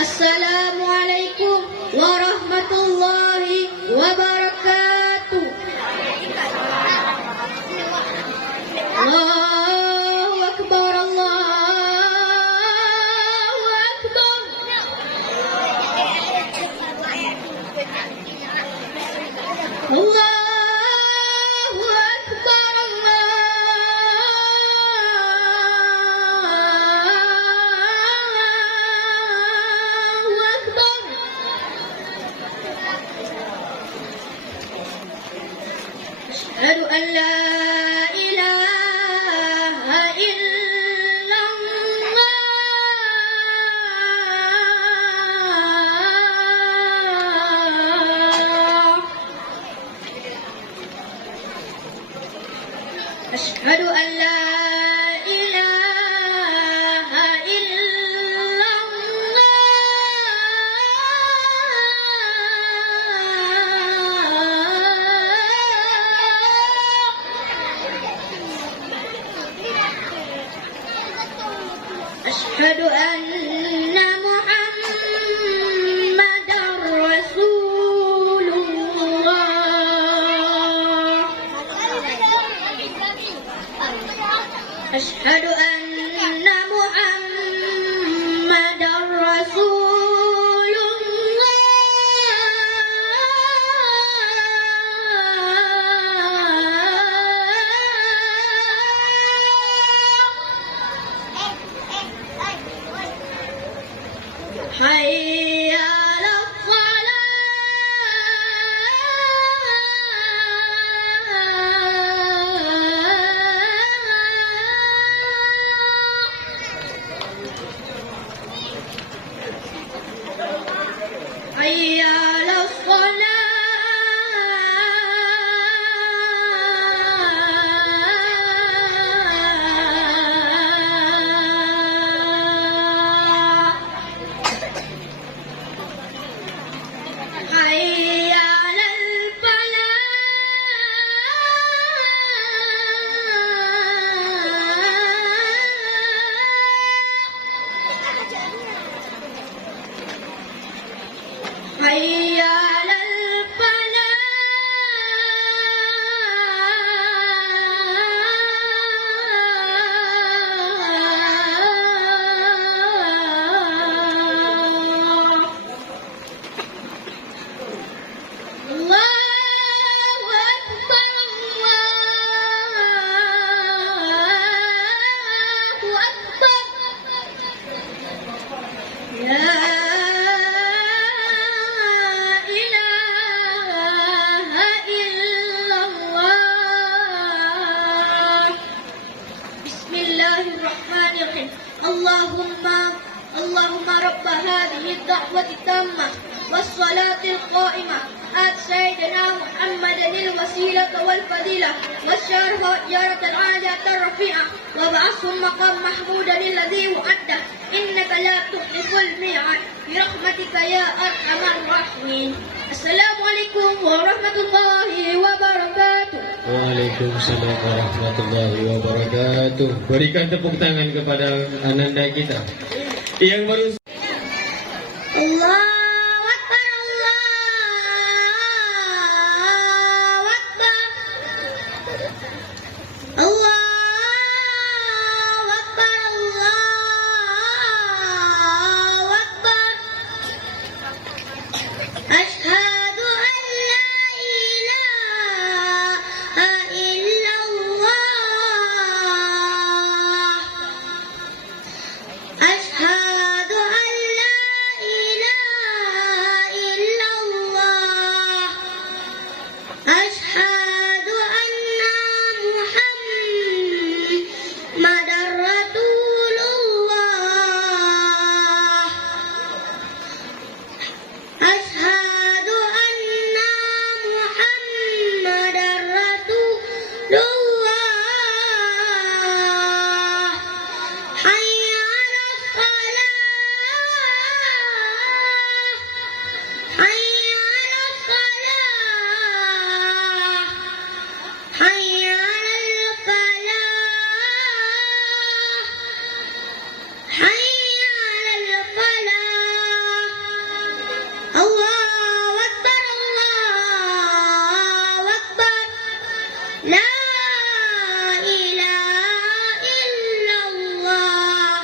Assalamualaikum warahmatullahi wabarakatuh. Allahu Akbar, Allahu Akbar. Allahu Akbar, Allahu Akbar. Asyhadu an la ilaha illallah. Asyhadu an la ilaha illallah. Asyhadu anna Muhammadar Rasulullah. Asyhadu anna Muhammadar Rasulullah. Hayya 'alas salah. Hayya 'alas salah. Hayya 'alal falah. Hayya 'alal falah. Allahu Akbar, Allahu Akbar. La ilaha illallah. Bismillahirrahmanirrahim. Allahumma rabb hadhihi ad-da'wati tammah was-salati al-qa'imah آت سيدنا محمدا الوسيلة والفضيلة والشرف والجارة العالية الرفيعة وابعثه مقام محمودا الذي وعده إنك لا تخلف الميعاد برحمتك يا أرحم الراحمين. Assalamualaikum warahmatullahi wabarakatuh. Waalaikumsalam warahmatullahi wabarakatuh. Berikan tepuk tangan kepada ananda kita yang baru. Allahu Akbar, Allahu أشهد أن محمدًا رسول الله أشهد أن محمدًا رسول الله حي على الصلاة حي على الصلاة حي على الفلاح حي على الفلاح الله أكبر الله أكبر لا إله إلا الله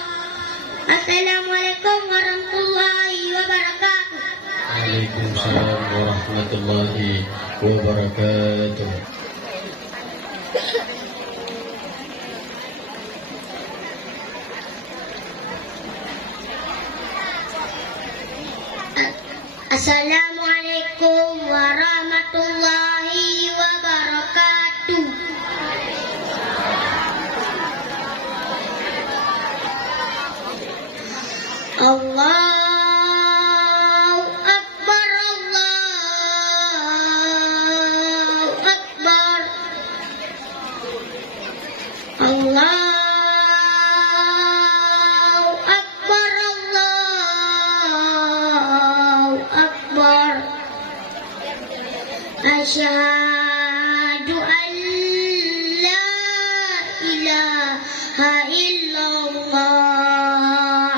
السلام عليكم ورحمة الله وبركاته. Waalaikumsalam warahmatullahi wabarakatuh. Assalamualaikum warahmatullahi wabarakatuh. Allahu Akbar, Allahu Akbar. Allahu Akbar, Allahu Akbar. Asyhadu an la ilaha illallah.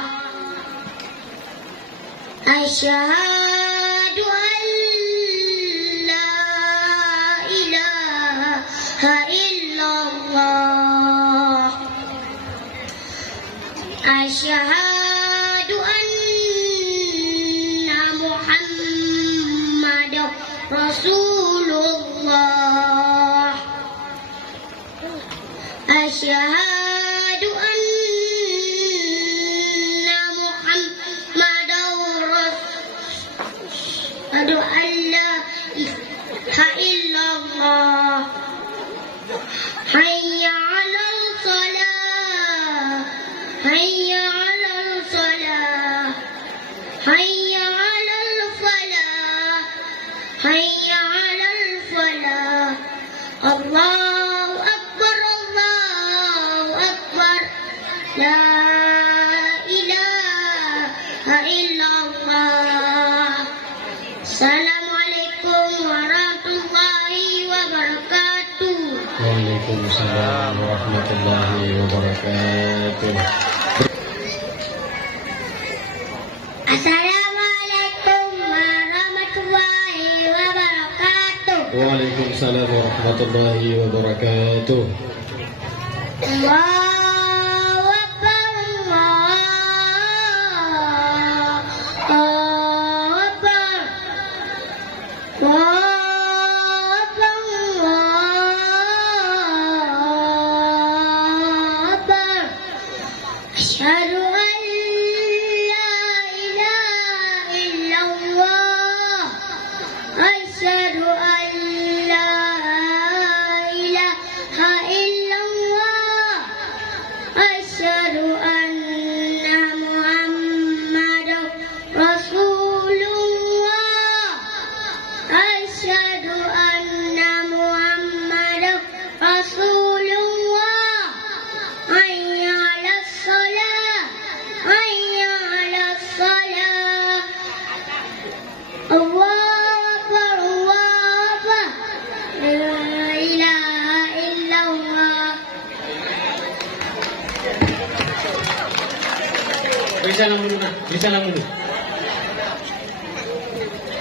Asyhadu an la ilaha illallah. Asyhadu anna Muhammadar Rasulullah. Asyhadu anna Muhammadar Asyhadu an la ilaha illallah. Hayya 'alal shalah. Hayya 'alal shalah. Hayya 'alal falah. Hayya 'alal falah. Allahu Akbar, Allahu Akbar. La ilaha illallah. Assalamualaikum warahmatullahi wabarakatuh. Waalaikumsalam warahmatullahi wabarakatuh. Assalamualaikum warahmatullahi wabarakatuh. Waalaikumsalam warahmatullahi wabarakatuh. Allahu Akbar, Allahu Akbar. Allahu Akbar, Allahu Akbar. Asyhadu an la ilaha illallah. Asyhadu an la ilaha illallah. Asyhadu anna Muhammadar Rasulullah. Asyhadu anna Muhammadar Rasulullah. Hayya 'alas shalah. Hayya 'alas shalah. Allahu Akbar, Allahu Akbar. La ilaha illallah. Beri salam dulu nak. Beri salam dulu.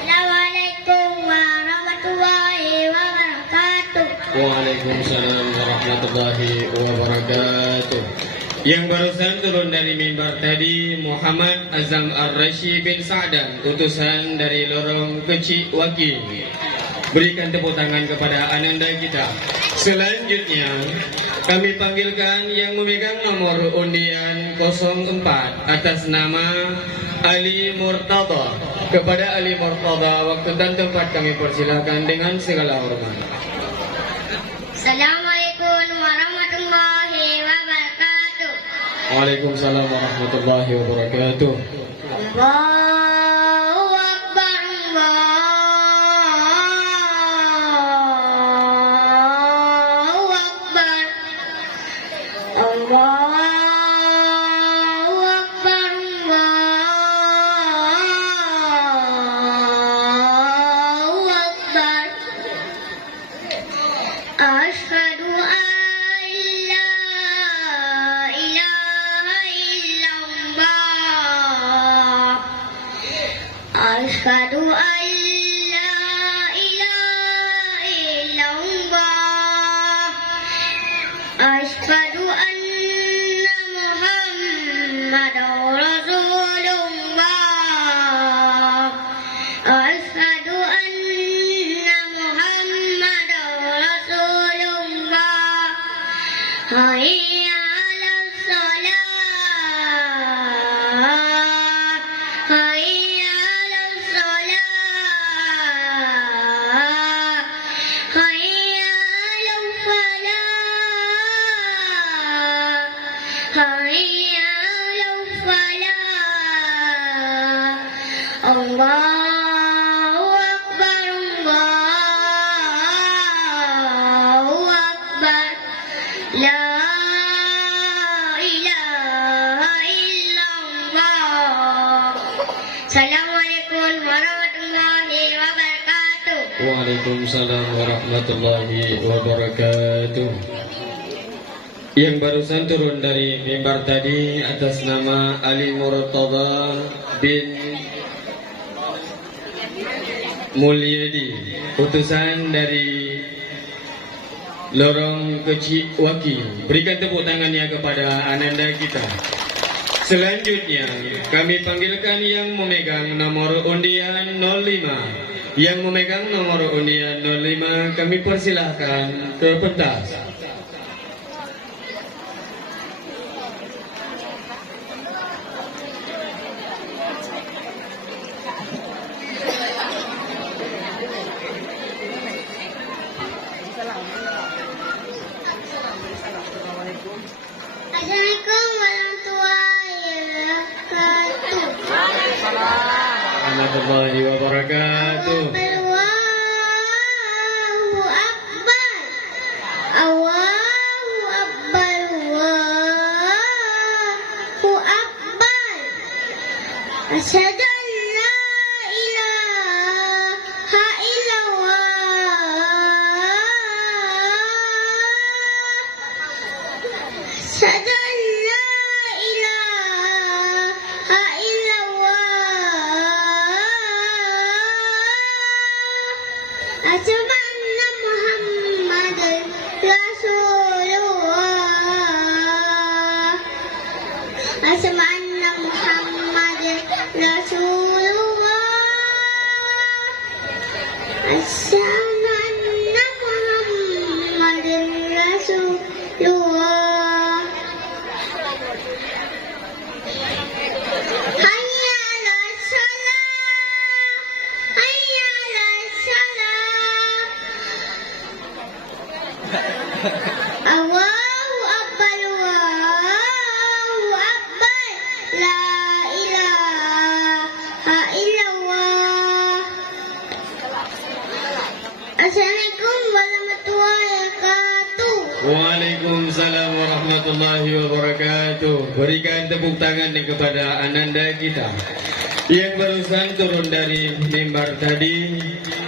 Assalamualaikum warahmatullahi wabarakatuh. Waalaikumsalam warahmatullahi wabarakatuh. Yang barusan turun dari mimbar tadi Muhammad Azam Ar-Rashi bin Sa'dan, utusan dari lorong Kecik Wakil. Berikan tepuk tangan kepada ananda kita. Selanjutnya kami panggilkan yang memegang nomor undian 04 atas nama Ali Murtada. Kepada Ali Murtada, waktu dan tempat kami persilakan dengan segala hormat. Assalamualaikum warahmatullahi wabarakatuh. Waalaikumsalam warahmatullahi wabarakatuh. Allahu Akbar, Allahu Akbar, Allahu Akbar, Allahu Akbar. Asyhadu an la ilaha illallah. Asyhadu an la ilaha illallah. Asyhadu anna Muhammadar Rasulullah. Asyhadu anna Muhammadar Rasulullah. Hayya 'alas shalah. Hayya 'alas shalah. Hayya 'alal falah. Hayya 'alal falah. Allahu Akbar, Allahu Akbar. La ilaha illallah. Assalamualaikum warahmatullahi wabarakatuh. Waalaikumsalam warahmatullahi wabarakatuh. Yang barusan turun dari mimbar tadi atas nama Ali Murtada bin Mulyadi, utusan dari Lorong Kecik Waki. Berikan tepuk tangannya kepada ananda kita. Selanjutnya kami panggilkan yang memegang nomor undian 05. Yang memegang nomor undian 05 kami persilahkan ke pentas. Assalamualaikum warahmatullahi wabarakatuh. Warahmatullahi wabarakatuh. Allahu Akbar. Allahu Akbar. Allahu Akbar. Asyhadu an la ilaha illallah. Asyhadu an la ilaha illallah. Asyhadu anna Muhammadar Rasulullah. Asyhadu anna Muhammadar Rasulullah. Asyhadu anna Muhammadar Rasulullah. Hayya 'alas shalah. Hayya 'alas shalah. Allahu Akbar, Allahu Akbar. La ilaha illallah. Assalamualaikum warahmatullahi wabarakatuh. Waalaikumsalam warahmatullahi wabarakatuh. Berikan tepuk tangan kepada ananda kita yang barusan turun dari mimbar tadi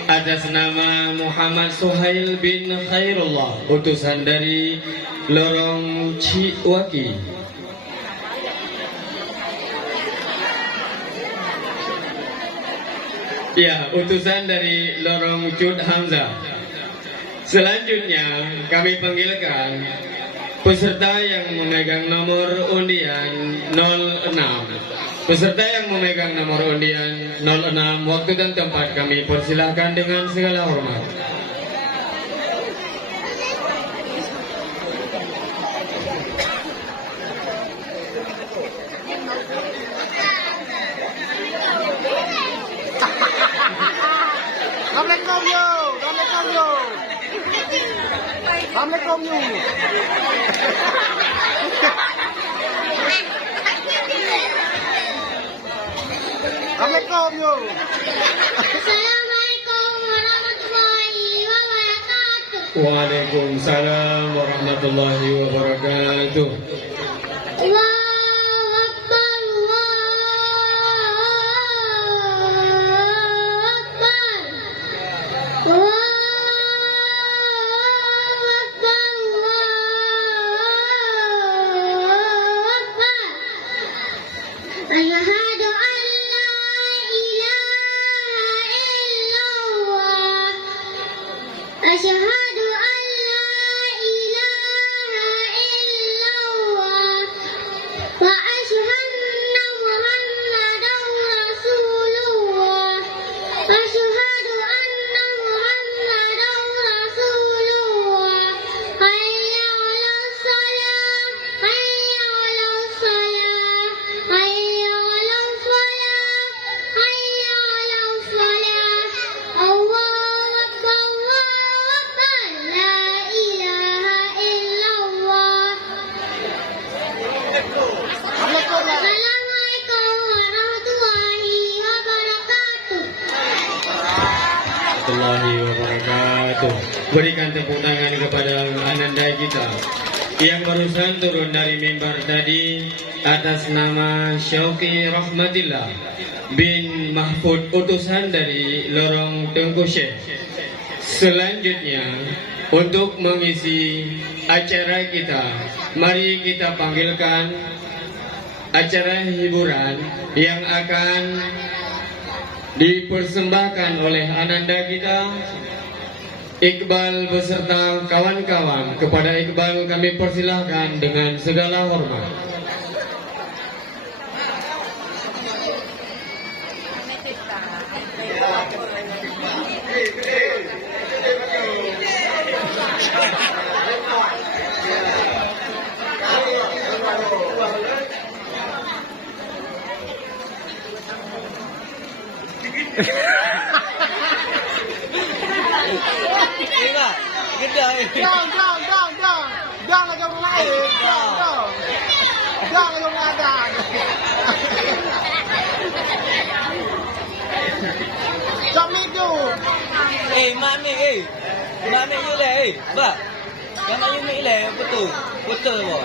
atas nama Muhammad Suhail bin Khairullah, utusan dari Lorong Ciwaki. Ya, utusan dari Lorong Cud Hamzah. Selanjutnya kami panggilkan peserta yang memegang nomor undian 06. Peserta yang memegang nomor undian 06, waktu dan tempat kami persilahkan dengan segala hormat. Assalamualaikum you. Assalamualaikum you. Assalamualaikum warahmatullahi wabarakatuh. Waalaikumsalam warahmatullahi wabarakatuh. Allahu Akbar, Allahu Akbar. Allahu Akbar, Allahu Akbar. Asyhadu an la ilaha illallah. Asyhadu an la ilaha illallah. Wa asyhadu anna Muhammadan Rasulullah. Wa asyhadu anna Muhammadan Rasulullah. Hayya 'alas shalah, hayya 'alas shalah, hayya 'alas shalah, hayya 'alas shalah. Allahu Akbar, Allahu Akbar, la ilaha illallah. Assalamualaikum. Assalamualaikum warahmatullahi wabarakatuh. Warahmatullahi wabarakatuh. Berikan tepuk tangan kepada ananda kita yang barusan turun dari mimbar tadi atas nama Syauqi Rahmatillah bin Mahfud, utusan dari lorong Tengku Syekh. Selanjutnya untuk mengisi acara kita, mari kita panggilkan acara hiburan yang akan dipersembahkan oleh ananda kita Iqbal beserta kawan-kawan. Kepada Iqbal kami persilahkan dengan segala hormat. Ingat, kedai. Down. Down lagi orang lain. Down. Down lagi orang ada. Kami tu. Mami you le, ba. Yang mak you make le, betul. Betul bo.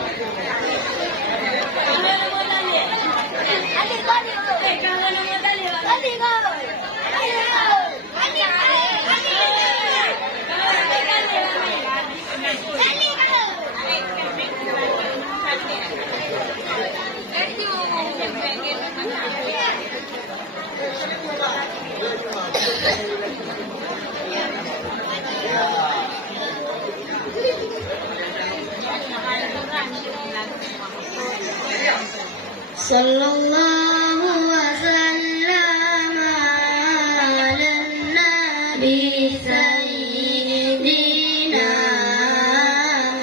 Sallallahu wasallam ala nabi sayyidina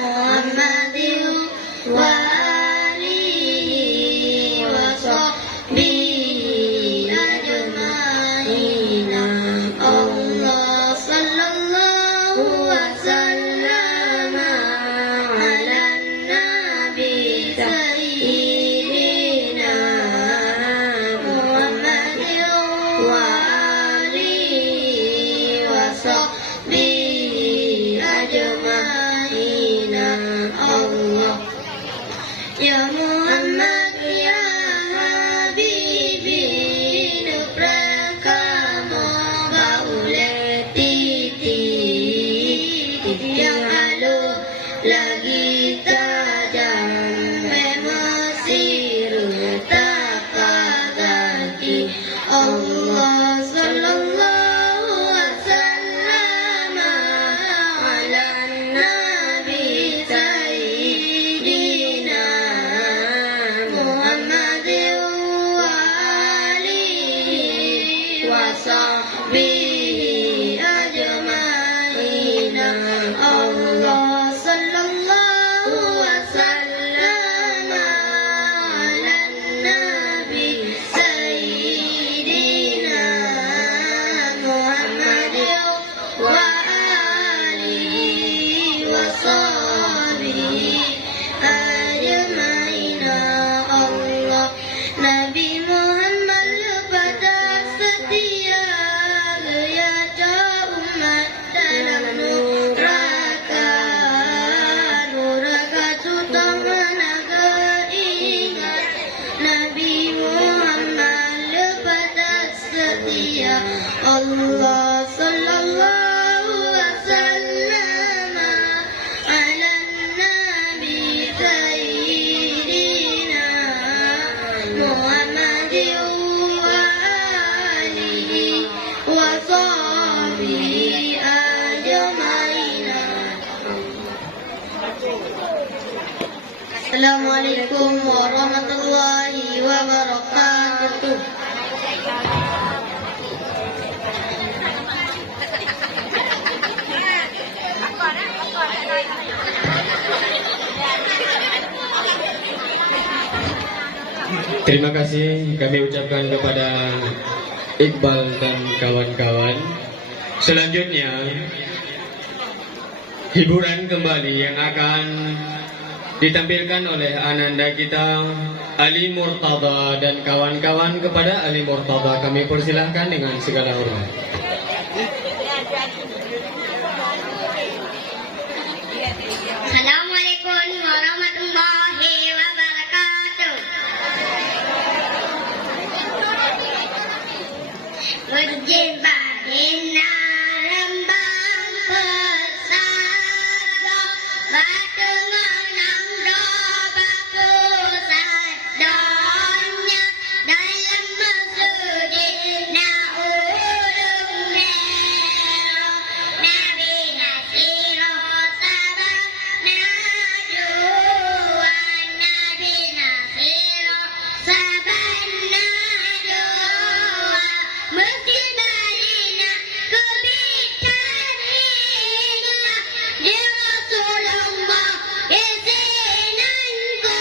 Muhammadin wa alihi wa sahbihi ajma'in. Allah sallallahu wasallam ala nabi sayyidina Muhammadin wa alihi wa sahbihi ajma'in. Allah ya Muhammad ya Habibi nuprakamu baule titi yang halus lagi tajam memesir tak ganti. Allah sallallahu wasallam ala nabi sayyidina Muhammadin wa alihi wa sahbihi ajma'in. Allah sallallahu Assalamualaikum warahmatullahi wabarakatuh. Terima kasih kami ucapkan kepada Iqbal dan kawan-kawan. Selanjutnya hiburan kembali yang akan ditampilkan oleh ananda kita Ali Murtada dan kawan-kawan. Kepada Ali Murtada kami persilahkan dengan segala hormat. Assalamualaikum warahmatullahi wabarakatuh. Berjibadina rembang pesada, batenganang doba pusadanya, dalam masjid na urung merah, Nabi Nasiro sabar naduan, Nabi Nasiro sabar naduan, Masjid Madinah kebicaranya, Ya Rasulullah izinanku,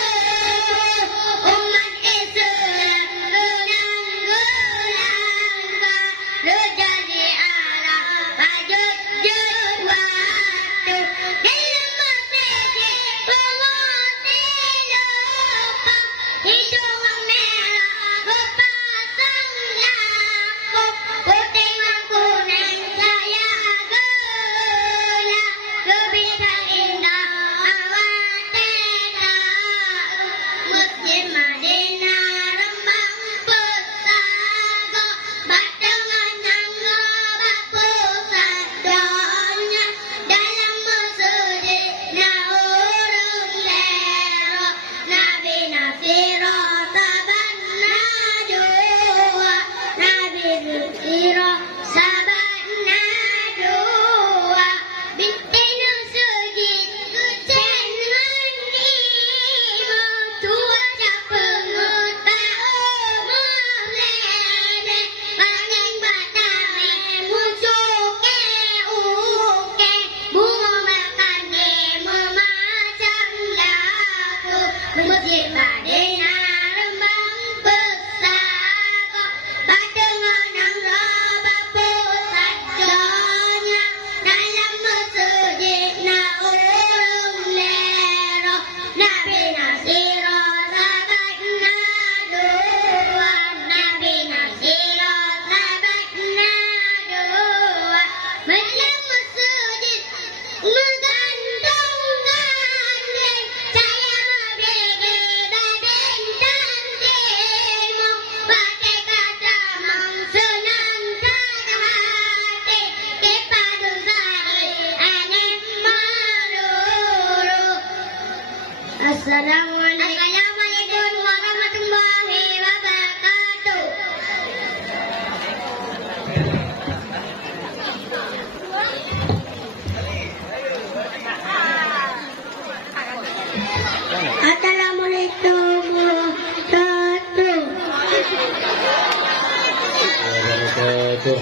umat Islam gelang-gelangkan, terjadi arah pajut-jut waktu, dalam masjid pengundi lupa, hidung merah berpasang lampu, putih dan kuning saya gelap, kebitan indah awal tetap, Masjid Madinah rembang pusaka, batangan yang ngebak pusadanya, dalam masjid na urung lera, Nabi Nasiro saban nadua, Nabi Nasiro saban nadua, binti sujud cenhan ibu, tua capeng tak umur lede, angin batang musuke uke, bunga makane memacang laku, Masjid Madinah rembang pusaka, batengan yang roba pusadanya, dalam masjid na urung lera, Nabi Nasiro sabat nadua, Nabi Nasiro sabat nadua, dalam masjid menggantungkan saya mabege babentang temo, pakai kata mangsunan hati, kepadung sahi aneh maruru. Assalamualaikum warahmatullahi wabarakatuh. Assalamualaikum warahmatullahi Wabarakatuh.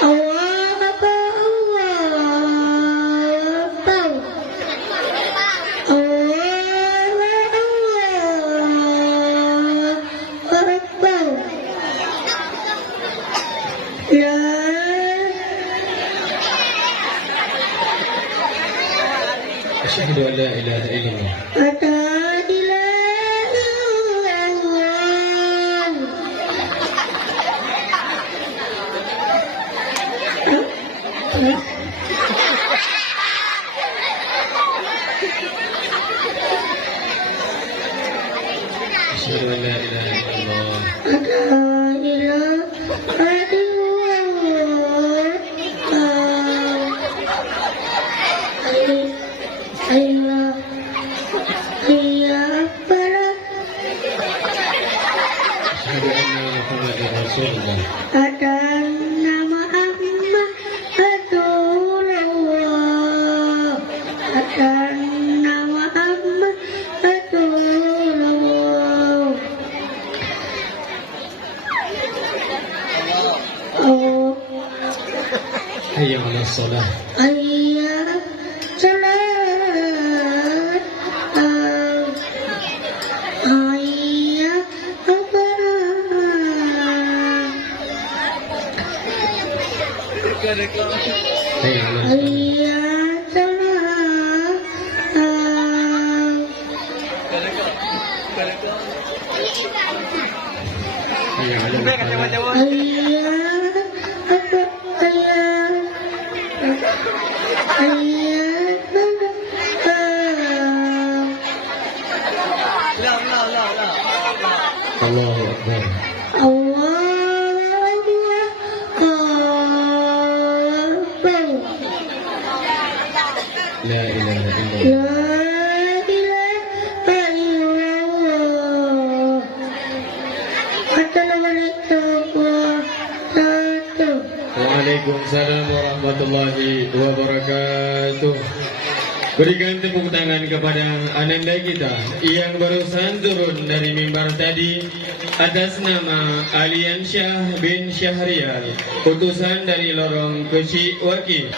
Allah Akbar, Allah Akbar. La Asyhadu an la ilaha illallah. Asyhadu an la ilaha illallah. Asyhadu anna Muhammadar Rasulullah. Atas nama Ahmad Rasulullah, atas nama Ahmad Rasulullah. as-salah. Hayya salat. Hayya salat. Hayya salat. Hayya Allahu Akbar. La ilaha illallah. Waalaikumsalam warahmatullahi wabarakatuh. Berikan tepuk tangan kepada ananda kita yang barusan turun dari mimbar tadi atas nama Aliansyah bin Syahrial, utusan dari lorong Kecik Wakil.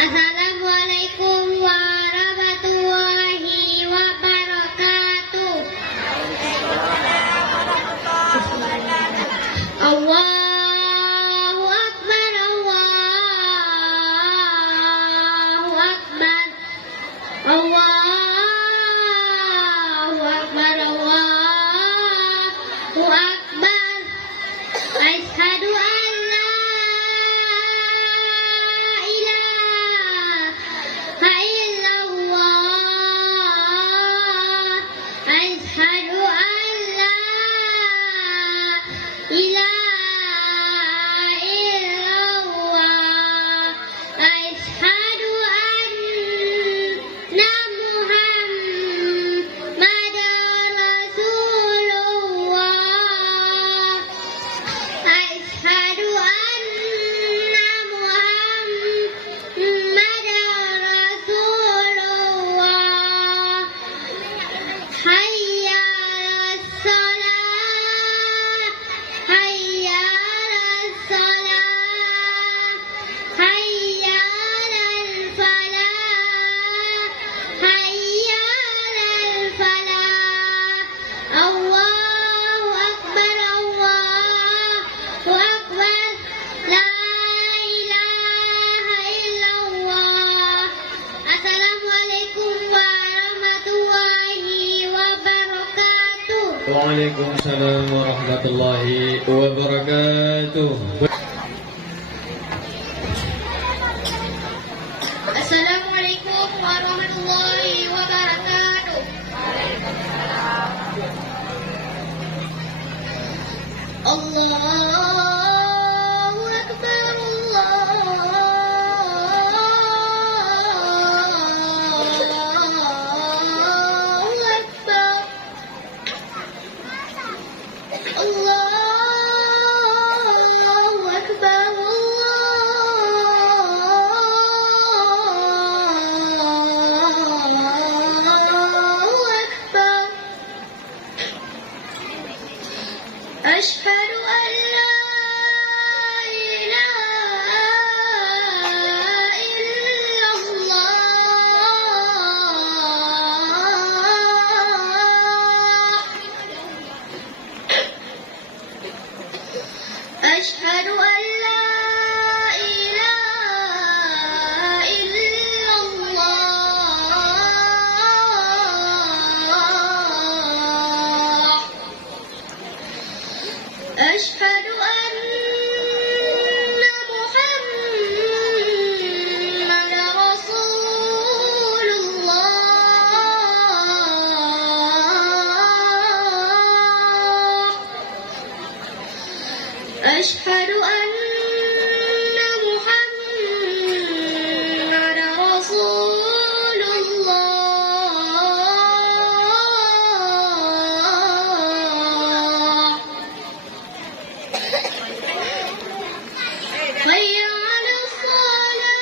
Assalamualaikum warahmatullahi wabarakatuh. Allahu Akbar, Allahu Akbar, Allahu Akbar, Allahu Akbar. Asyhadu an la ilaha illallah. Asyhadu an la ilaha illallah. Asyhadu anna Muhammadar Rasulullah. Asyhadu anna Muhammadar Rasulullah. Hayya 'alas shalah, hayya 'alas shalah, hayya 'alal falah, hayya 'alal falah. Allahu Akbar, Allahu Akbar, la ilaha illallah. Assalamualaikum warahmatullahi wabarakatuh. Waalaikumsalam warahmatullahi wabarakatuh. Assalamualaikum warahmatullahi wabarakatuh. Allahu Akbar, Allahu Akbar. Allahu Akbar, Allahu Akbar. Asyhadu an la ilaha illallah. Asyhadu an la ilaha illallah. Asyhadu anna Muhammadar Rasulullah. Asyhadu anna Muhammadar Rasulullah. Hayya 'alas salah.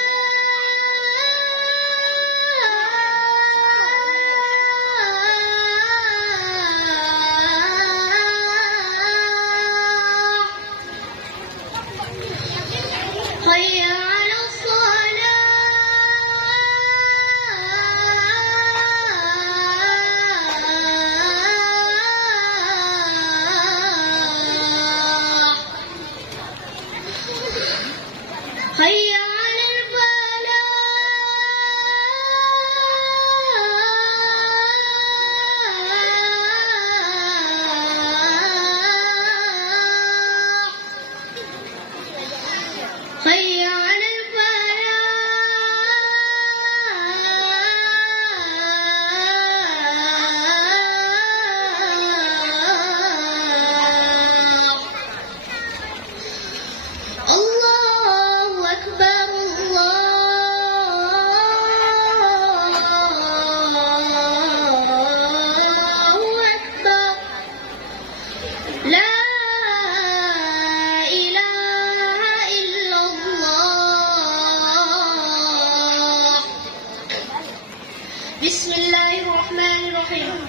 الرحيم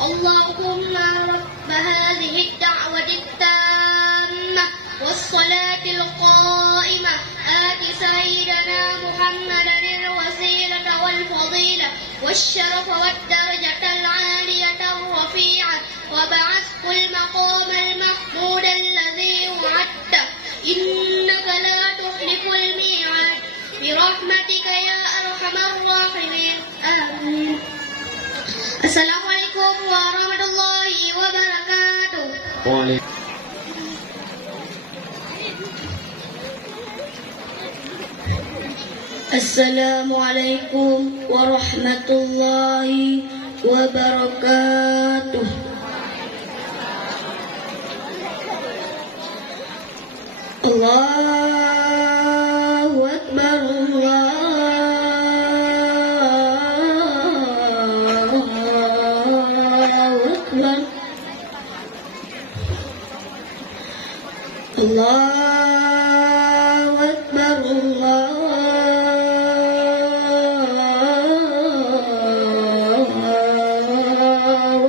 اللهم رب هذه الدعوة التامة والصلاة القائمة آت سيدنا محمدا الوسيلة والفضيلة والشرف والدرجة العالية الرفيعة وبعثه المقام المحمود الذي وعدته إنك لا تخلف الميعاد برحمتك يا أرحم الراحمين آمين. Assalamualaikum warahmatullahi wabarakatuh. Assalamualaikum warahmatullahi wabarakatuh. Allahu Akbar, Allahu Akbar, Allahu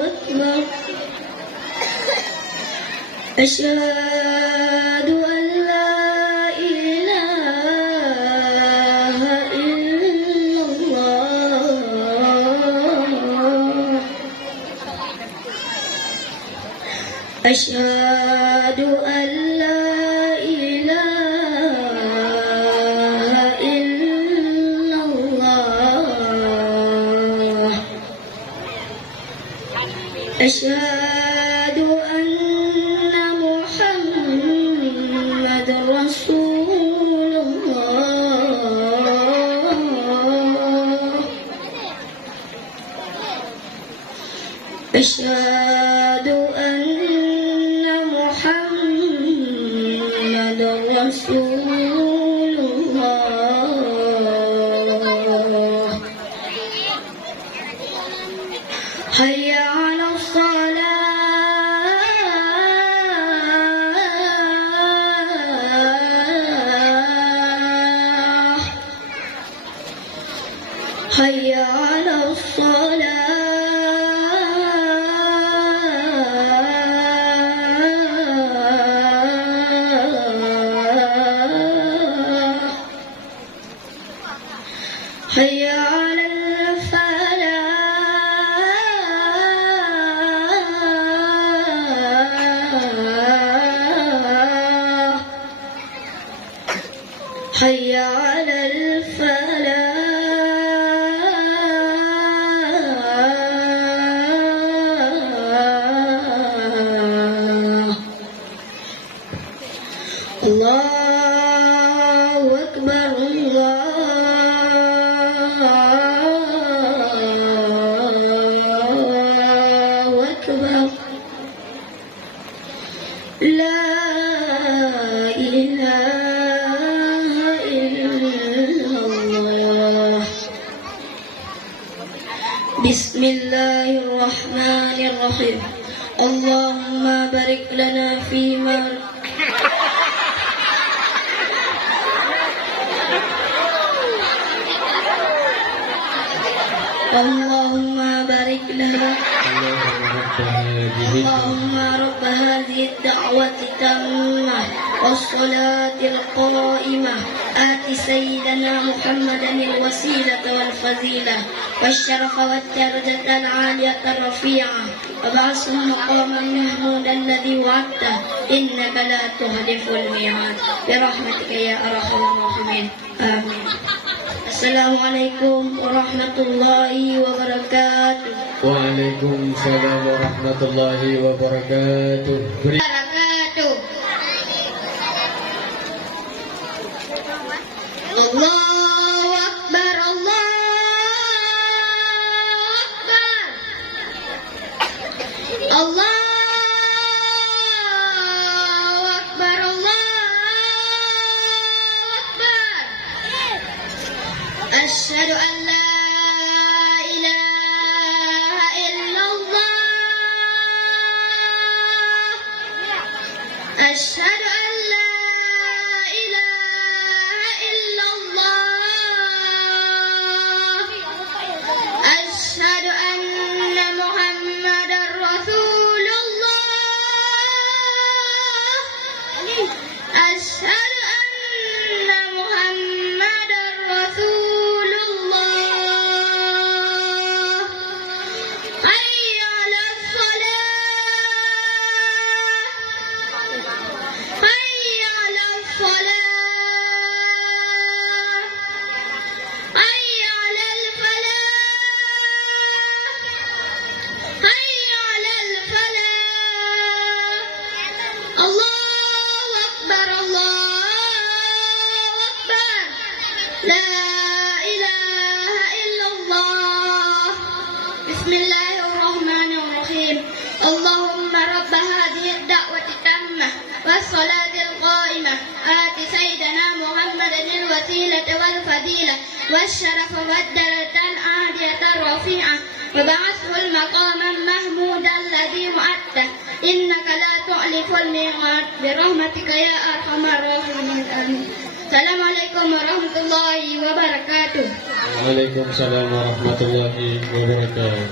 Akbar. Asyhadu an la ilaha illallah. Asyhadu an la ilaha illallah. Asyhadu anna Muhammadar Rasulullah. Asyhadu anna Muhammadar Rasulullah. Hayya 'alas salah. Hayya 'alas salah. Hayya 'alal falah. Hayya 'alal falah. Allahu Akbar, Allahu Akbar. La ilaha illallah. Bismillahirrahmanirrahim. Allahumma barik lana fima Allahumma barik lana اللهم رب هذه الدعوة التامة والصلاة القائمة آت سيدنا محمدا الوسيلة والفضيلة والشرف والدرجة العالية الرفيعة وبعثه مقاما محمودا الذي وعدته إنك لا تخلف الميعاد برحمتك يا أرحم الراحمين آمين. Assalamualaikum warahmatullahi wabarakatuh. Waalaikumsalam warahmatullahi wabarakatuh. Barakatuh. Allahu Akbar, Allahu Akbar. Allahu Akbar, Allahu Akbar. Asyhadu an la ilaha illallah. Asyhadu an la ilaha illallah. Asyhadu anna Muhammadan لا إله إلا الله. بسم الله الرحمن الرحيم. اللهم رب هذه الدعوة التامة والصلاة القائمة آت سيدنا محمد الوسيلة والفضيلة والشرف والدرجة العالية الرفيعة وبعثه المقام المحمود الذي وعدته إنك لا تخلف الميعاد برحمتك يا أرحم الراحمين آمين. السلام عليكم ورحمة الله وبركاته. Waalaikumsalam warahmatullahi wabarakatuh.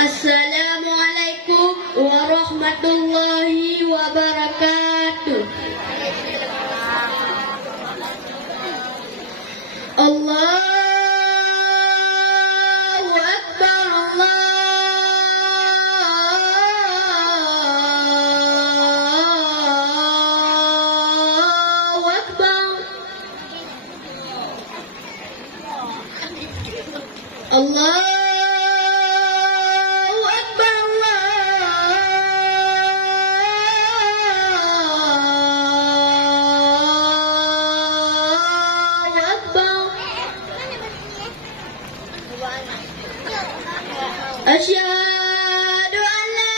Assalamualaikum warahmatullahi wabarakatuh. Allahu Akbar, Allahu Akbar. Allahu Akbar, Allahu Akbar. Asyhadu an la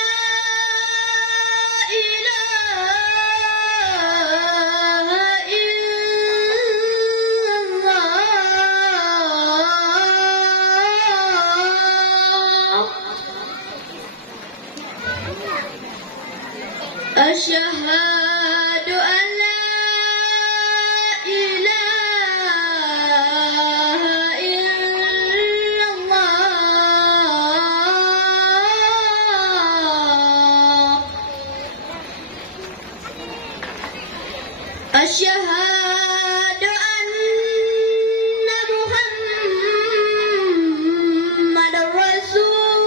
ilaha illallah. Asyhadu an la ilaha illallah. Asyhadu anna Muhammadar Rasulullah.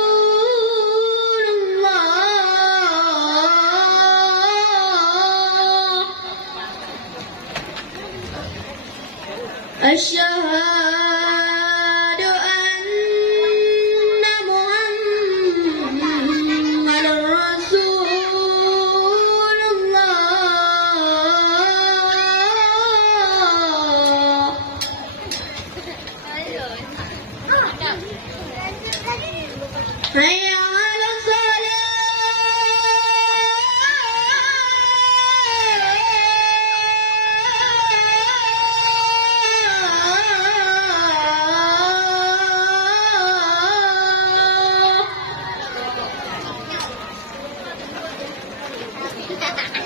Asyhadu anna Muhammadar Rasulullah. Hayya 'alas salah.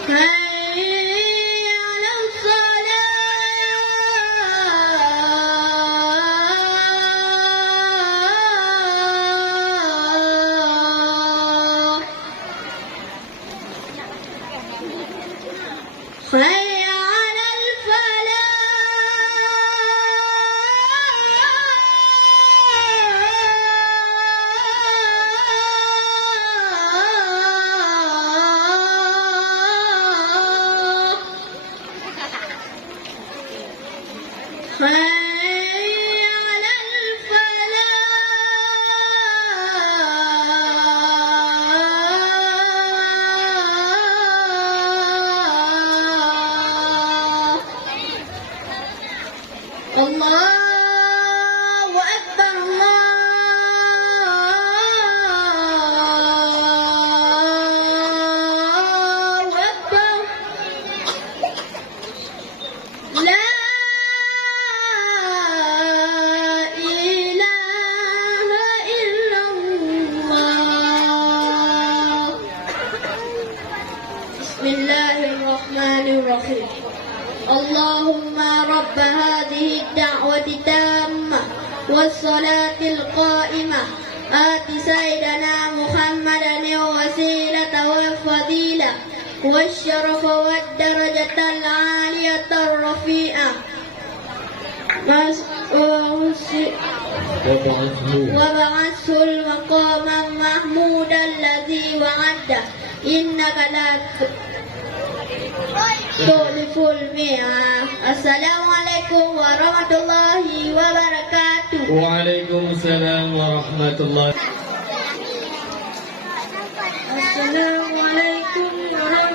Hayya 'alas salah. Hayya 'alal falah. Hayya 'alal falah. Allahu Akbar, Allahu Akbar. La ilaha illallah. Bismillahirrahmanirrahim. Allahumma rabb hadhihi ad-da'wati tammah was-salatil qa'imah آت سيدنا محمدا الوسيلة والفضيلة والشرف والدرجة العالية الرفيعة وبعثه المقام المحمود الذي وعده إنك لا تخلف الميعاد. Assalamualaikum warahmatullahi wabarakatuh. Waalaikumsalam warahmatullahi. Assalamualaikum warahmatullahi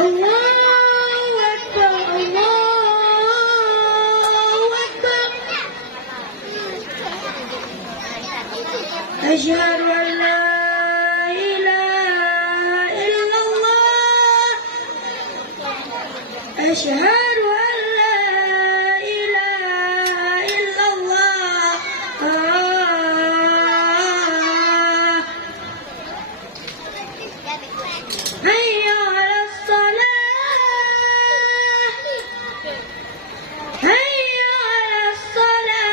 Allahu Akbar, Allahu Akbar. Asyhadu an la ilaha illallah. Asyhadu an la ilaha illallah. Hayya 'alas salah. Hayya 'alas salah.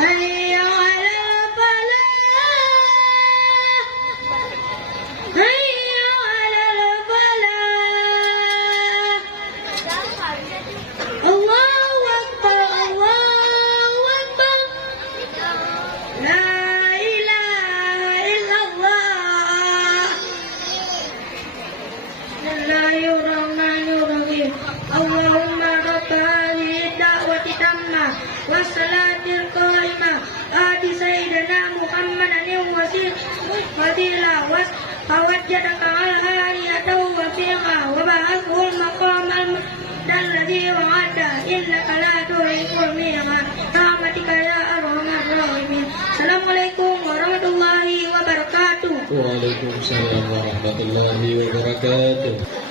Hayya 'alal falah. Hayya 'alal falah. Allahu Akbar, Allahu Akbar. La ilaha illallah. Bismillahirrahmanirrahim. Allahumma rabb hadhihi da'wati tammah wassalatil qa'imah ati sayyidina Muhammadan wasilah was fawajjadaka al-aliyata wa fiha wa ba'athul maqamal alladhi wa'ada innaka la tuhibbul mi'ad rahmatika ya arhamar rahimin. Assalamualaikum warahmatullahi wabarakatuh. Waalaikumsalam warahmatullahi wabarakatuh.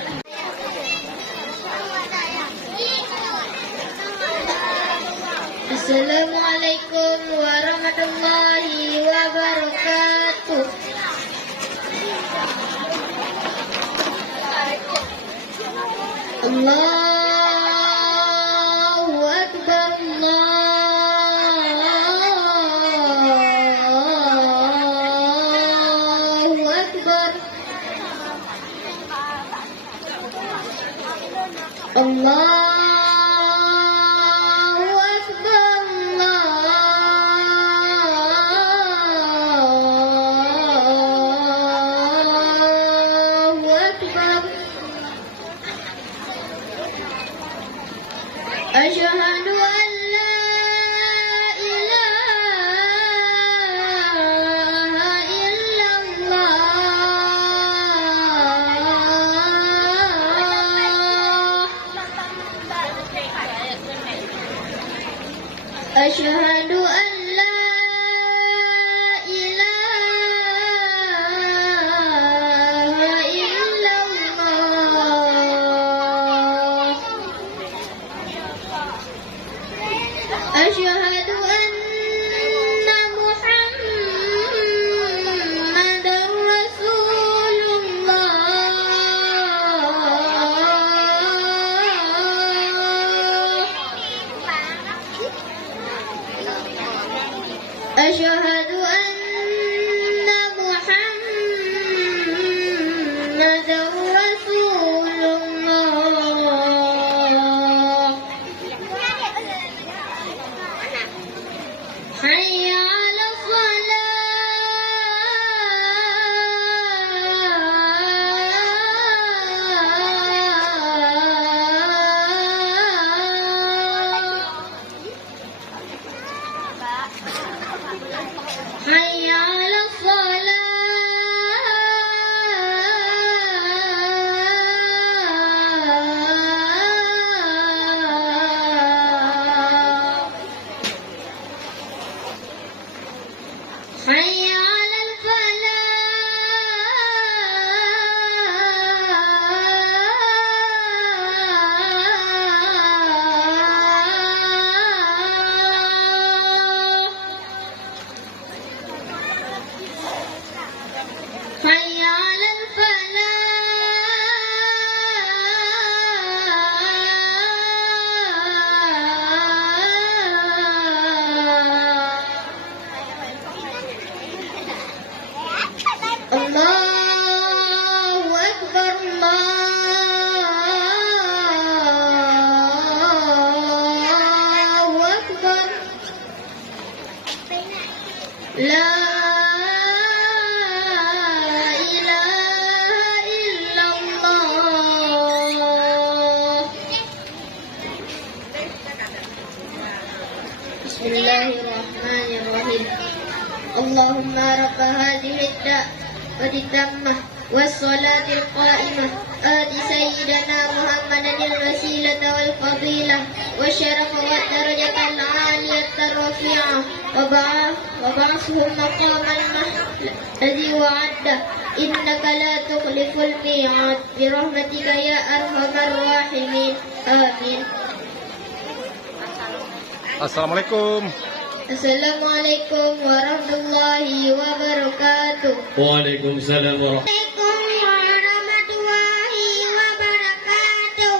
Assalamualaikum warahmatullahi wabarakatuh. Allahu Akbar, Allahu Akbar. Allahu Akbar, Allahu Akbar. Asyhadu an la ilaha illallah. Asyhadu an la ilaha illallah. Asyhadu anna Muhammadar Rasulullah. Asyhadu anna Muhammadar Rasulullah. Hayya 'alas salah. Hayya 'alas salah. Hayya 'alal falah. Hayya 'alal falah. Allahu Akbar, Allahu Akbar. La ilaha illallah. Bismillahirrahmanirrahim. Allahumma rabb hadhihi ad-da'wati tammah والصلاة القائمة آت سيدنا محمدا الوسيلة والفضيلة والشرف والدرجة العالية الرفيعة وبعثه مقاما الذي وعده إنك لا تخلف الميعاد برحمتك يا أرحم الراحمين آمين. Assalamualaikum. Assalamualaikum warahmatullahi wabarakatuh. Waalaikumsalam warahmatullahi Warahmatullahi wabarakatuh.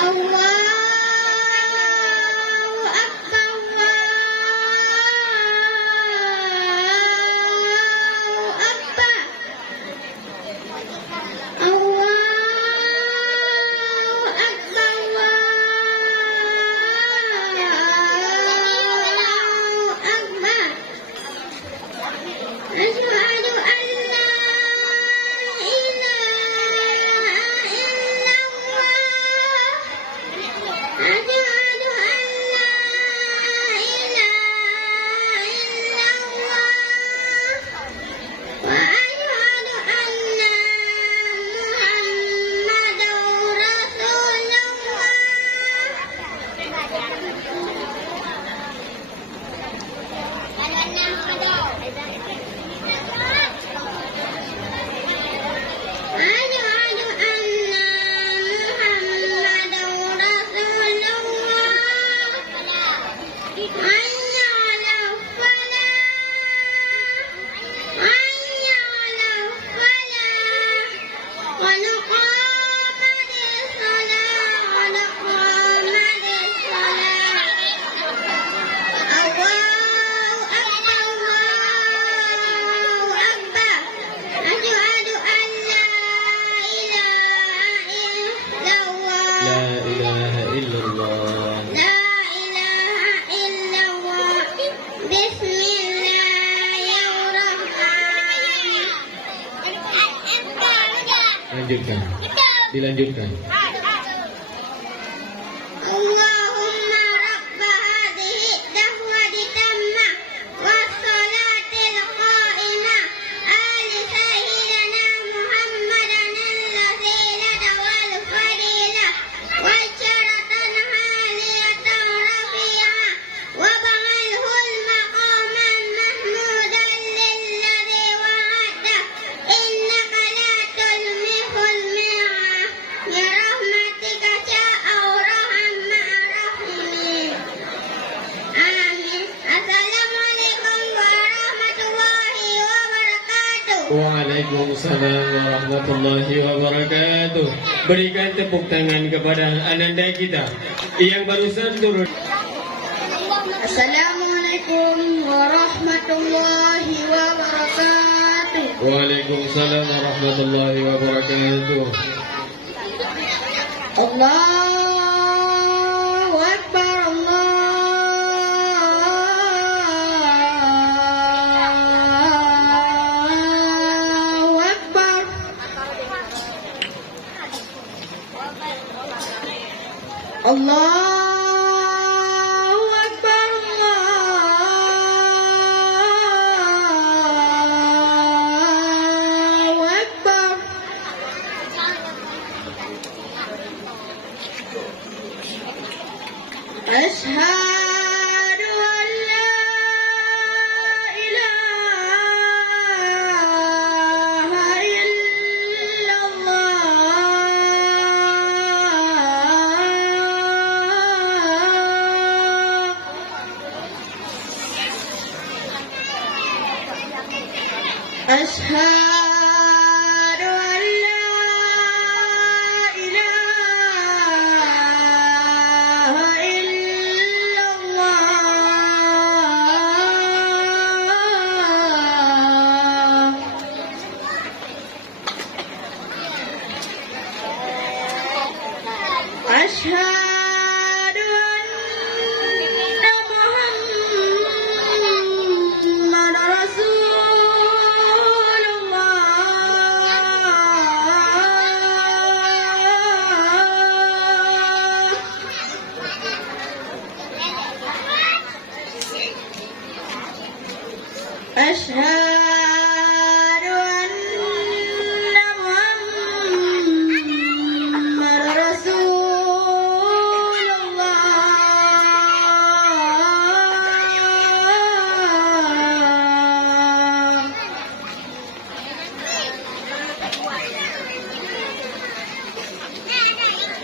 Allahu Akbar. Allahu Akbar. Allahu Dilanjutkan. Allahumma rabba hadhihi da'wati tammah wassalatil qa'imah ali sayyidina Muhammadan al-wasilata wal fadilah wa syaratan haliyatan rafi'ah wa ba'alhul maqaman mahmudan lilladhi wa'ada innaka la tulmihul mi'ad ya rahmatika sya'aurahman rahimin. Amin. Assalamualaikum warahmatullahi wabarakatuh. Waalaikumsalam warahmatullahi wabarakatuh. Berikan tepuk tangan kepada ananda kita yang barusan turun. Assalamualaikum warahmatullahi wabarakatuh. Waalaikumsalam warahmatullahi wabarakatuh. Allahu Akbar. Allahu Akbar. Allahu Akbar. Allahu Akbar. Ashhadu an la ilaha illallah. Ashhadu an la ilaha illallah. Ashhadu anna Muhammadan Rasulullah. أشهد أن محمد رسول الله.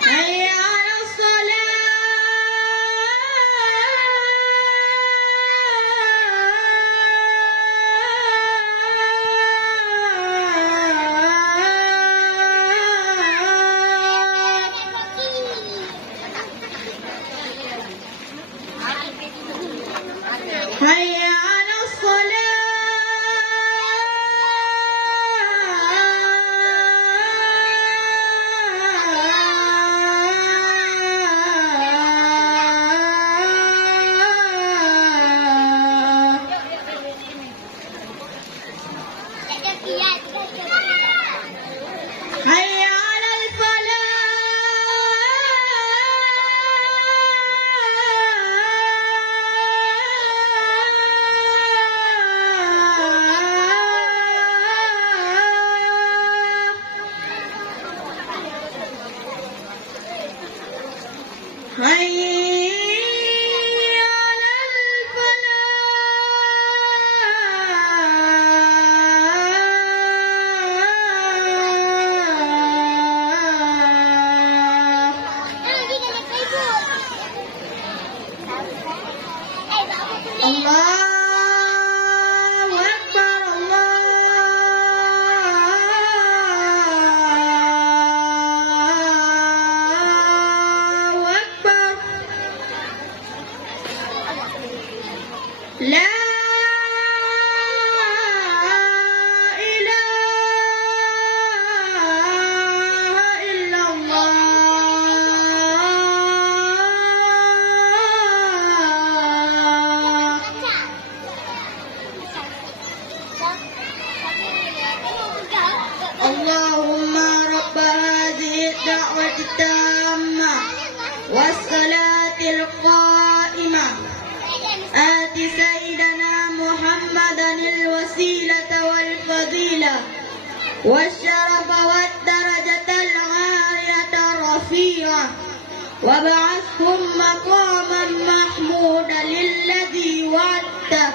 حي على حي على الصلاة. حي على الفلاح. حي على الفلاح. الله أكبر الله أكبر. لا إله إلا الله. اللهم رب هذه الدعوة التامة والصلاة القائمة آت سيدنا محمدا الوسيلة والفضيلة والشرف والدرجة العالية الرفيعة وابعثهم مقاما محمودا للذي وعدته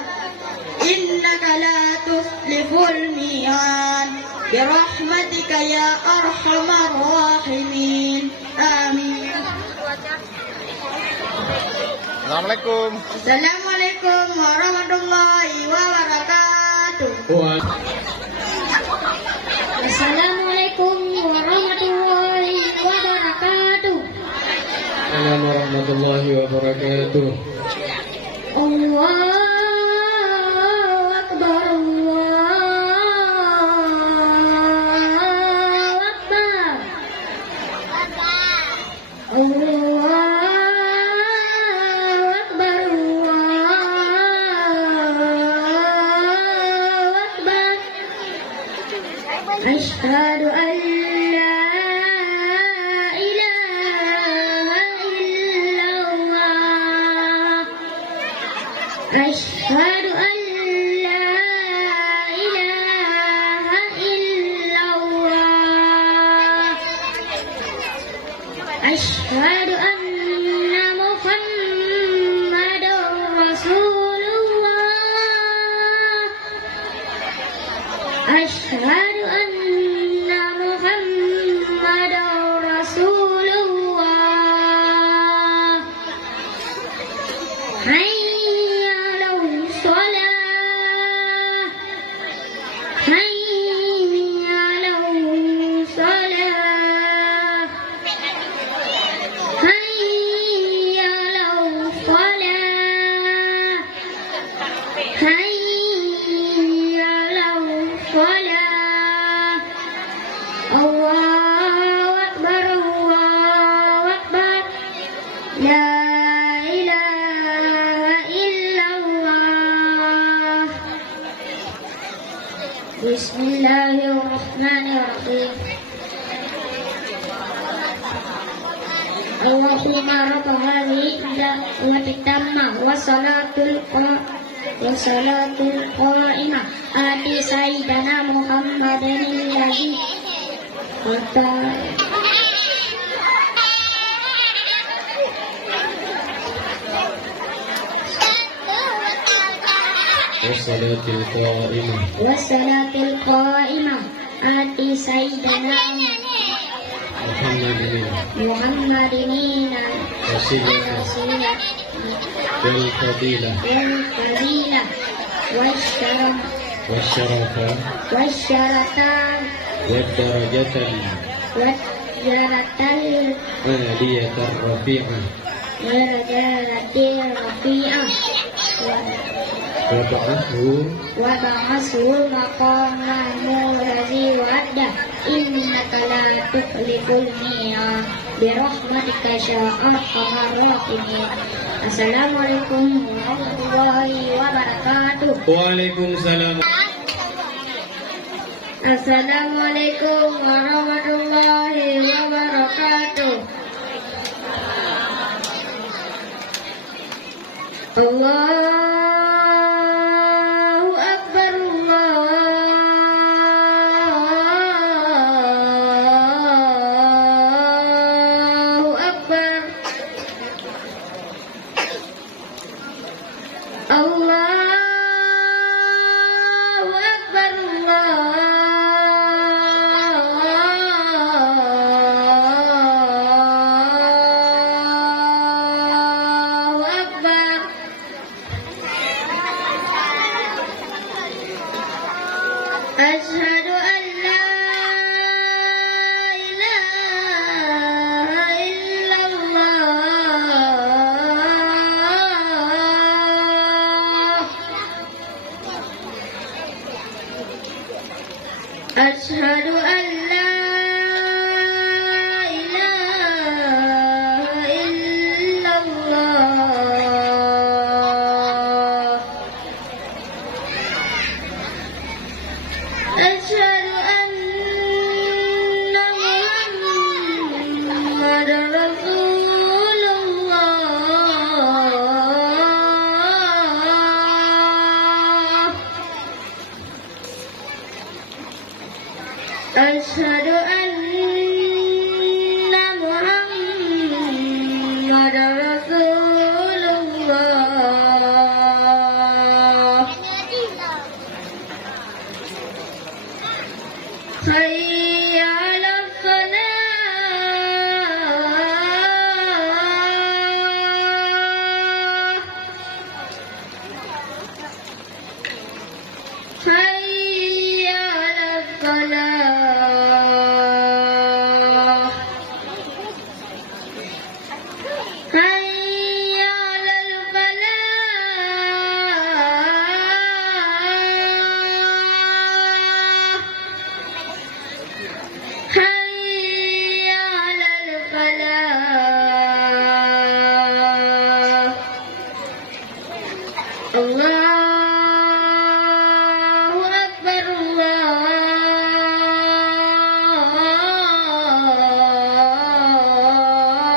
إنك لا تخلف الميعاد برحمتك يا أرحم الراحمين آمين. Assalamualaikum. Assalamualaikum warahmatullahi wabarakatuh. Assalamualaikum warahmatullahi wabarakatuh. Assalamualaikum warahmatullahi wabarakatuh. Allahu Akbar, Allahu Akbar. Allahu Akbar, Allahu Akbar. Asyhadu an la ilaha illallah. Asyhadu an la ilaha illallah. Asyhadu anna Muhammadar Rasulullah. Asyhadu anna Muhammadar Rasulullah. Hayya 'alas shalah. Hayya 'alas shalah. Hayya 'alas shalah. Hayya 'alas shalah. Allahu Akbar, Allahu Akbar. La ilaha illallah. Bismillahirrahmanirrahim. Allahumma rabb hadhihi ad-da'wati tammah wa salatul والصلاة القائمة آت سيدنا محمد الذي والصلاة القائمة آت سيدنا محمد الوسيلة والفضيلة والشرف والدرجة العالية الرفيعة وبعثه مقاما الذي وعده إنك لا تخلف الميعاد برحمتك يا أرحم الراحمين. Assalamualaikum warahmatullahi wabarakatuh. Waalaikumsalam. Assalamualaikum warahmatullahi wabarakatuh. Allahu Akbar, Allahu Akbar, Allahu Akbar, Allahu Akbar. أشهد أن لا إله إلا الله. أشهد أن لا إله إلا الله. أشهد أن محمد رسول الله. أشهد أن محمد رسول الله. حي على الصلاة. حي على الفلاح. حي على الفلاح. حي على الفلاح. الله أكبر،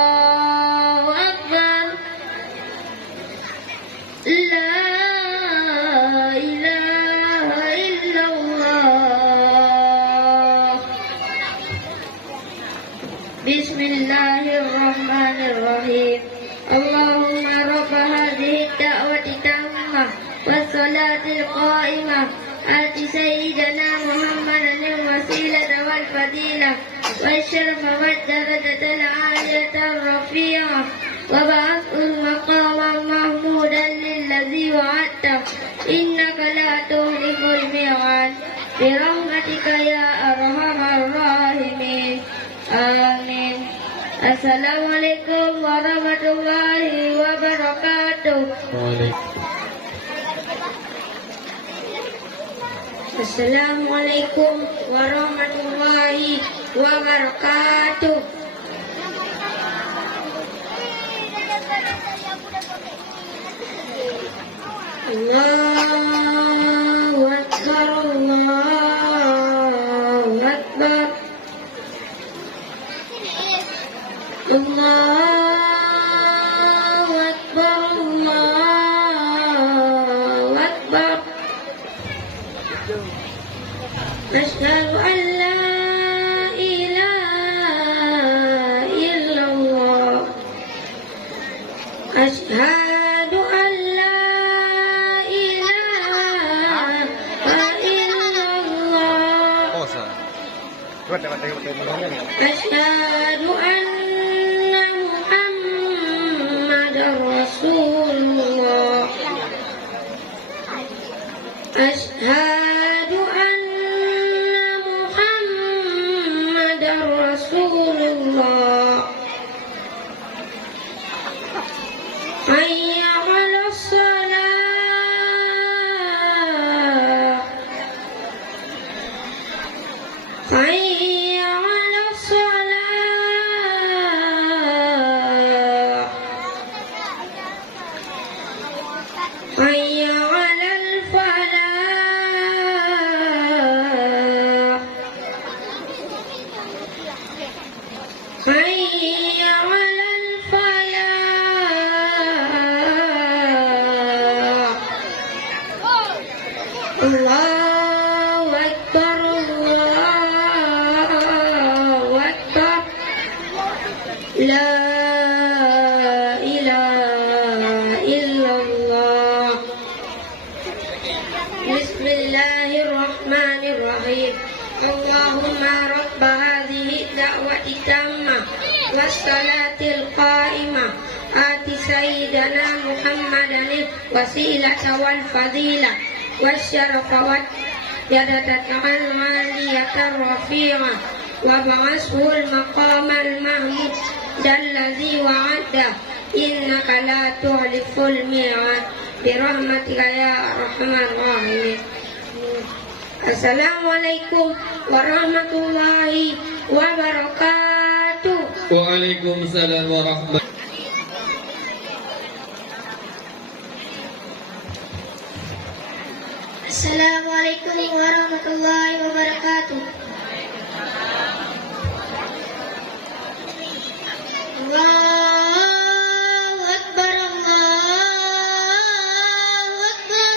الله أكبر. لا إله إلا الله. بسم الله الرحمن الرحيم. اللهم رب هذه الدعوة التامة والصلاة القائمة آت سيدنا محمدا الوسيلة والفضيلة والشرف والدرجة العالية الرفيعة وبعثه المقام محمودا للذي وعدته إنك لا تخلف الميعاد برحمتك يا أرحم الراحمين. آمين. Assalamualaikum warahmatullahi wabarakatuh. Assalamualaikum warahmatullahi wabarakatuh. Allahu Akbar, Allahu Akbar. Allahu Akbar, Allahu Akbar. أشهد أن لا إله إلا الله أشهد أن لا إله إلا الله أشهد أن محمدا رسول الله أشهد أن محمدا رسول الله حي على الصلاة حي على الصلاة حي على الفلاح حي على الفلاح الله أكبر الله أكبر لا إله إلا الله بسم الله الرحمن الرحيم اللهم رب هذه الدعوة التامة والصلاة القائمة آت سيدنا محمدا الوسيلة والفضيلة والشرف والدرجة العالية الرفيعة وابعثه المقام المحمود الذي وعده إنك لا تخلف الميعاد برحمتك يا أرحم الراحمين. Assalamualaikum warahmatullahi wabarakatuh. Waalaikumsalam warahmatullahi. Assalamualaikum warahmatullahi wabarakatuh. Allahu Akbar, Allahu Akbar.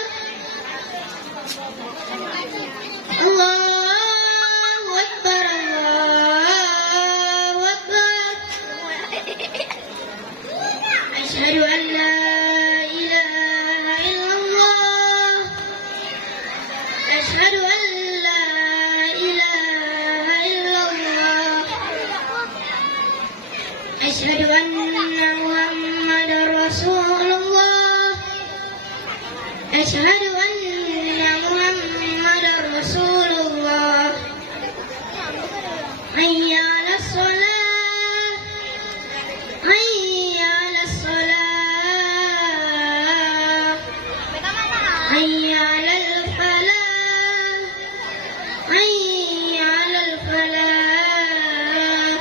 Allahu Akbar, Allahu Akbar. Asyhadu an la ilaha illallah. Asyhadu an la ilaha illallah. Asyhadu anna Muhammadar Rasulullah. Asyhadu anna Muhammadar Rasulullah. Hayya 'alas shalah. Hayya 'alas shalah. Hayya 'alal falah. Hayya 'alal falah.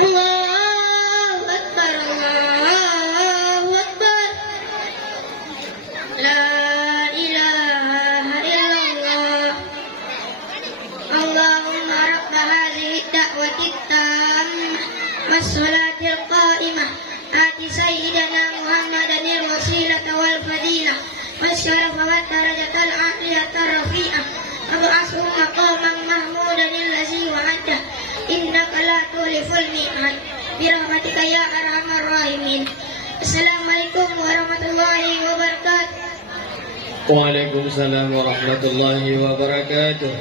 Allahu Akbar, Allahu Akbar. La ilaha illallah. Allahumma rabb hadhihi ad-da'wati at-tammah was-salati al-qa'imah ati sayyidina Muhammadan al-wasilata wal-fadilah wasyarafa wad-darajata al-'aliyata ar-rafi'ah wab'athhu maqaman mahmudan allazi wa'adah innaka la tuliful mi'ad birahmatika ya arhamar rahimin. Assalamualaikum warahmatullahi wabarakatuh. Waalaikumsalam warahmatullahi wabarakatuh.